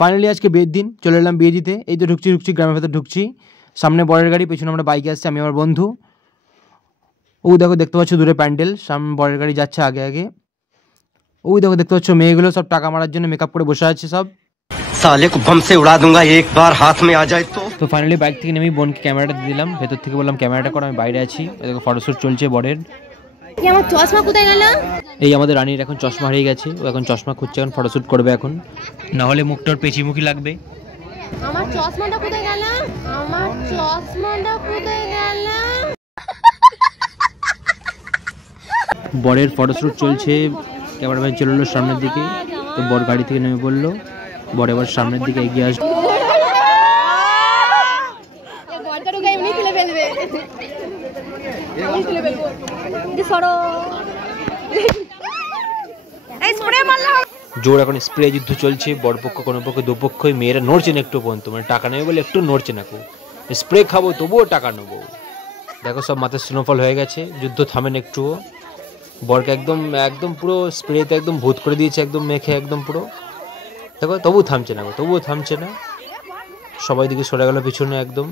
Finally আজকে বিয়ের দিন, চলে এলাম বিয়ে দিতে। এই তো ঢুকছি গ্রামের ভেতর ঢুকছি। সামনে বরের গাড়ি, পেছনে আমরা বাইকে আসছি, আমি আমার বন্ধু। ওই দেখো দেখতে পাচ্ছ দূরে প্যান্ডেল, সামনে বরের গাড়ি যাচ্ছে আগে আগে। ওই দেখো দেখতে পাচ্ছ মেয়েগুলো সব টাকা মারার জন্য মেকআপ করে বসে আছে সব। साले को बम से उड़ा दूंगा एक बार हाथ में आ जाए তো ফাইনালি বাইক থেকে নেমে বোনকে ক্যামেরাটা দিয়ে দিলাম, ভেতর থেকে বললাম ক্যামেরাটা করো, আমি বাইরে আছি। দেখো ফটোশ্যুট চলছে বরের। আমার চশমা কোথায় গেল? এই আমাদের রানীর এখন চশমা হারিয়ে গেছে, ও এখন চশমা খুঁজছে, এখন ফটোশ্যুট করবে এখন, না হলে মুখটার পেঁচিমুখি লাগবে। আমার চশমাটা কোথায় গেল? আমার চশমাটা কোথায় গেল? বরের ফটোশ্যুট চলছে, ক্যামেরাম্যান চলে এলো সামনের দিকে। তো বর গাড়ি থেকে নেমে পড়লো, বর এবার সামনের দিকে এগিয়ে আসবে। জোর এখন স্প্রে যুদ্ধ চলছে, বরপক্ষ কোনো পক্ষ দুপক্ষই। মেয়েরা নড়ছে না একটু পর্যন্ত, মানে টাকা নেবে বলে একটু নড়ছে না। স্প্রে খাবো তবুও টাকা নেবো। দেখো সব মাথায় স্নোফল হয়ে গেছে, যুদ্ধ থামে না একটুও। বরকে একদম একদম পুরো স্প্রেতে একদম ভূত করে দিয়েছে, একদম মেখে একদম পুরো। দেখো তবুও থামছে না, সবাই দিকে সরে গেল পিছনে একদম।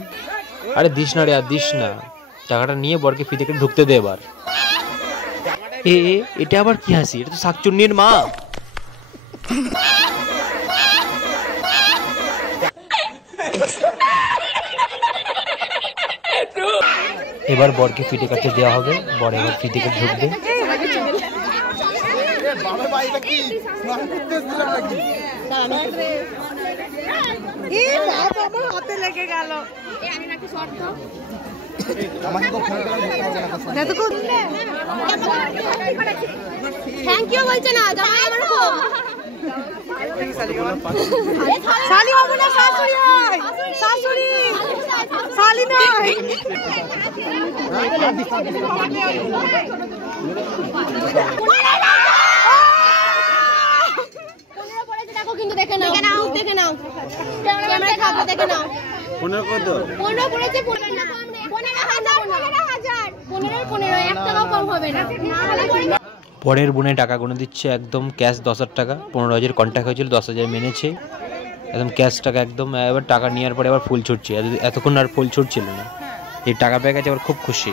আরে দিস না রে, আর দিস না, টাকাটা নিয়ে বরকে ফিতে কেটে ঢুকতে দে এবার। এটা আবার কি হাসি? এটা তো শাকচুন্নির মা। এবার বরকে ফিতে কাটতে দেওয়া হবে, বর এবার ফিতে কেটে ঢুকবে। থ্যাংক ইউ বলছে না, জামাই আমার খুব শালি হবো না, শাশুড়ি হয়, শাশুড়ি শালি নয়। দেখো কিন্তু দেখে নাও, দেখে নাও ক্যামেরা থাকবে, দেখে নাও। 15 কত? 15 পড়েছে, 15,000 15 1 টাকাও কম হবে না। পরের বোনে টাকা গুনে দিচ্ছে, একদম ক্যাশ 10,000 টাকা। 15,000 কন্ট্যাক্ট হয়েছিল, 10,000 মেনেছে, একদম ক্যাশ টাকা একদম। এবার টাকা নেওয়ার পরে আবার ফুল ছুটছে, এতক্ষণ আর ফুল ছুটছিল না। এই টাকা পেয়ে গেছে, আবার খুব খুশি।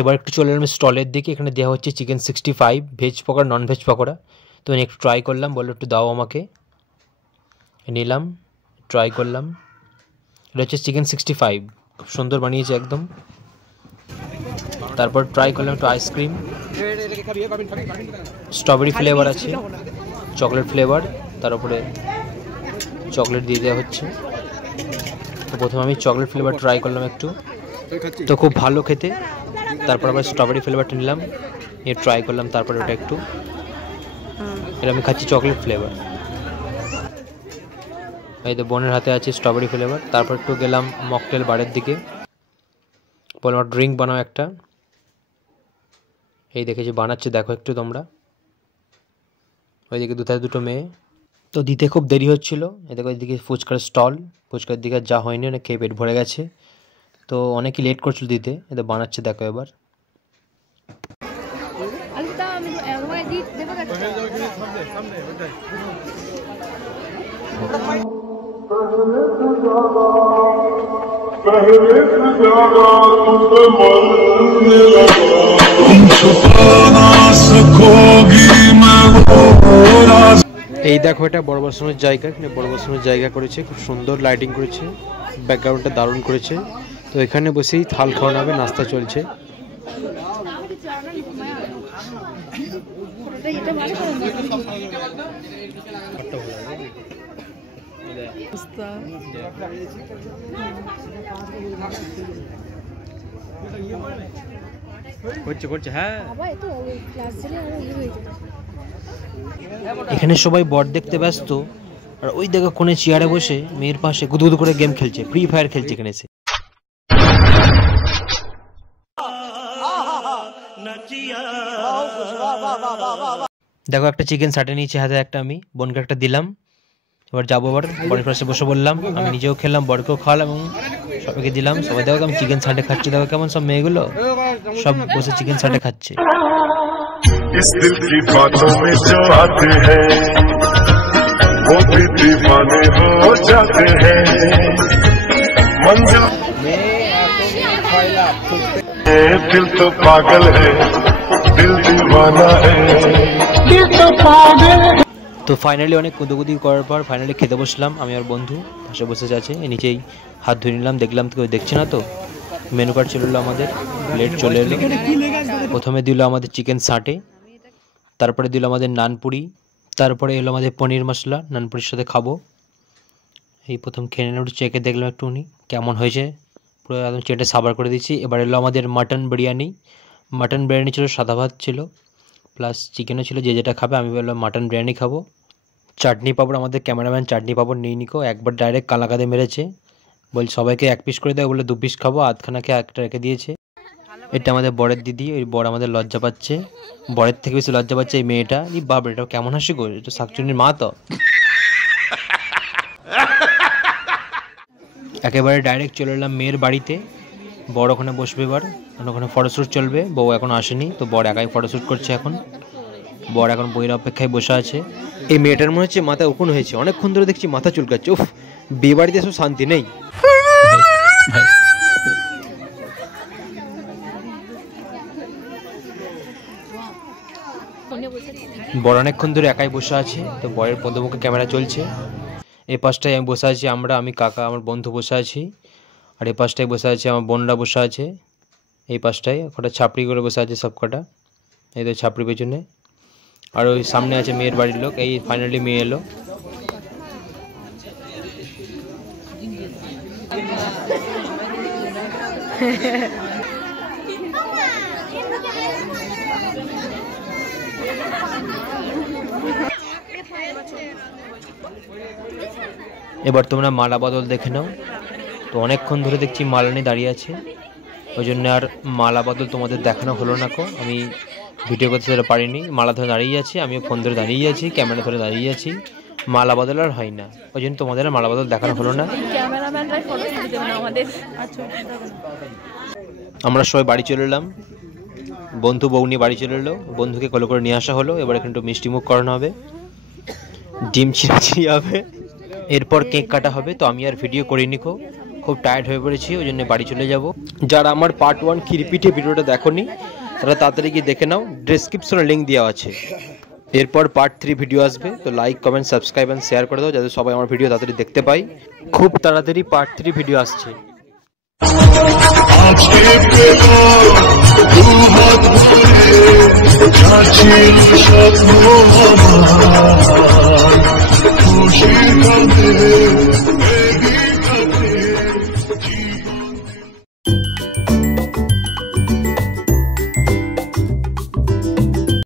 এবার একটু চলে এলাম স্টলের দিকে। এখানে দেওয়া হচ্ছে chicken 65, veg pakora, non veg pakora. তো আমি একটু ট্রাই করলাম, বললো একটু দাও আমাকে। নিলাম, ট্রাই করলাম। এটা হচ্ছে চিকেন 65, খুব সুন্দর বানিয়েছে একদম। তারপর ট্রাই করলাম একটু আইসক্রিম, স্ট্রবেরি ফ্লেভার আছে, চকলেট ফ্লেভার, তার উপরে চকলেট দিয়ে দেওয়া হচ্ছে। তো প্রথমে আমি চকলেট ফ্লেভার ট্রাই করলাম একটু, তো খুব ভালো খেতে। তারপর আবার স্ট্রবেরি ফ্লেভারটা নিলাম, নিয়ে ট্রাই করলাম, তারপর ওটা একটু। এটা আমি খাচ্ছি চকলেট ফ্লেভার। এই তো বোনের হাতে আছে স্ট্রবেরি ফ্লেভার। তারপর একটু গেলাম মকটেল বারের দিকে, বললাম ড্রিঙ্ক বানাও একটা। এই দেখেছি বানাচ্ছে, দেখো একটু তোমরা। ওইদিকে দুটো মেয়ে। তো দিতে খুব দেরি হচ্ছিলো। এই দেখো ওইদিকে ফুচকার স্টল, ফুচকার দিকে যা হয়নি, অনেক খেয়ে পেট ভরে গেছে। তো অনেকই লেট করছিল দিতে, এদের বানাচ্ছে দেখো এবার। এই দেখো এটা বড় বসানোর জায়গা, এখানে বড় বসানোর জায়গা করেছে, খুব সুন্দর লাইটিং করেছে, ব্যাকগ্রাউন্ডটা দারুণ করেছে। তো এখানে বসেই থাল খাওয়ানো হবে, নাস্তা চলছে। হ্যাঁ, এখানে সবাই বর দেখতে ব্যস্ত, আর ওই দেখো কোণে চেয়ারে বসে মেয়ের পাশে গুদগুদ করে গেম খেলছে, ফ্রি ফায়ার খেলছে এখানে এসে। দেখো একটা চিকেন সাটে নিয়েছি হাতে, একটা আমি বোনকে একটা দিলাম। এবার যাবো, আবার বরের পাশে বসে বললাম, আমি নিজেও খেলাম, বরকেও খাওয়ালাম এবং সবাইকে দিলাম। সবাই দেখো আমি চিকেন সানডে খাচ্ছি, দেখো কেমন সব মেয়েগুলো সব বসে চিকেন সানডে খাচ্ছে। इस दिल की बातों में जो आते हैं वो भी दीवाने हो जाते हैं। मंजिल दिल तो पागल है, दिल दीवाना है, दिल तो पागल। তো ফাইনালি অনেক কুদুকুদি করার পর ফাইনালি খেতে বসলাম। আমি আর বন্ধু পাশে বসে আছে, নিচেই হাত ধুয়ে নিলাম, দেখলাম তো কেউ দেখছে না, তো মেনু কার্ড চলে এলো, আমাদের প্লেট চলে এলো। প্রথমে দিল আমাদের চিকেন সাটে, তারপরে দিল আমাদের নানপুরি, তারপরে এলো আমাদের পনির মশলা, নানপুরির সাথে খাবো। এই প্রথম খেয়ে নিলাম, একটু চেখে দেখলাম একটু কেমন হয়েছে, পুরো একদম চেটে সাবার করে দিচ্ছি। এবার এলো আমাদের মাটন বিরিয়ানি। মাটন বিরিয়ানি ছিল, সাদা ভাত ছিল, প্লাস চিকেনও ছিল, যে যেটা খাবে। আমি বললাম মাটন বিরিয়ানি খাবো। চাটনি পাপড় আমাদের ক্যামেরাম্যান চাটনি পাপড় নিয়ে নিকো, একবার ডাইরেক্ট কালাকাদে মেরেছে, বল সবাইকে এক পিস করে দেয়, বলে 2 পিস খাবো, আধখানাকে একটা রেখে দিয়েছে। এটা আমাদের বরের দিদি, ওই বর আমাদের লজ্জা পাচ্ছে, বরের থেকে বেশি লজ্জা পাচ্ছে এই মেয়েটা। এই বাপ, এটা কেমন হাসি গো, এটা শাকচুন্নির মা তো। একেবারে ডাইরেক্ট চলে এলাম মেয়ের বাড়িতে। বর ওখানে বসবে, এবার ওখানে ফটোশ্যুট চলবে, বউ এখন আসেনি, তো বর একাই ফটোশ্যুট করছে এখন। বর এখন বইয়ের অপেক্ষায় বসে আছে। এই মেয়েটার মনে হচ্ছে মাথা উকুন হয়েছে, অনেকক্ষণ ধরে দেখছি মাথা চুলকাচ্ছে। উফ, বিয়ে বাড়িতে এসব শান্তি নেই। বর অনেকক্ষণ ধরে একাই বসে আছে, তো বরের পদমুখে ক্যামেরা চলছে। এই পাশটায় আমি বসে আছি, আমি কাকা আমার বন্ধু বসে আছি, আর এই পাশটায় বসে আছে আমার বোনরা বসে আছে। এই পাশটায় কটা ছাপড়ি করে বসে আছে সব কটা, এই তো ছাপড়ি পেছনে। আর ওই সামনে আছে মেয়ের বাড়ির লোক। এই ফাইনালি মেয়ে এলো। এবার তোমরা মালা বদল দেখে নাও। তো অনেকক্ষণ ধরে দেখছি মালা নিয়ে দাঁড়িয়ে আছে, ওই জন্য আর মালা বদল তোমাদের দেখানো হলো না। আমি ভিডিও করতে পারিনি, মালা ধরে দাঁড়িয়ে আছি, আমিও ফোন ধরে দাঁড়িয়ে আছি, ক্যামেরা ধরে দাঁড়িয়ে আছি, মালা বদল আর হয় না, ওই জন্য তোমাদের মালা বদল দেখানো হলো না। আমরা সবাই বাড়ি চলে এলাম, বন্ধু বউ নিয়ে বাড়ি চলে এলো, বন্ধুকে কোলে করে নিয়ে আসা হলো। এবার একটু মিষ্টি মুখ করানো হবে, ডিম ছিঁড়াছিঁড়ি হবে, এরপর কেক কাটা হবে। তো আমি আর ভিডিও করিনি, খুব টায়ার্ড হয়ে পড়েছি, ওই জন্য বাড়ি চলে যাব। যারা আমার পার্ট 1 কি রিপিটে ভিডিওটা দেখোনি, তারা তাড়াতাড়ি গিয়ে দেখে নাও, ডেসক্রিপশনে লিঙ্ক দেওয়া আছে। এরপর পার্ট 3 ভিডিও আসবে, তো like comment subscribe and share করে দাও, যাতে সবাই আমার ভিডিও তাড়াতাড়ি দেখতে পাই। খুব তাড়াতাড়ি পার্ট 3 ভিডিও আসছে। খুশি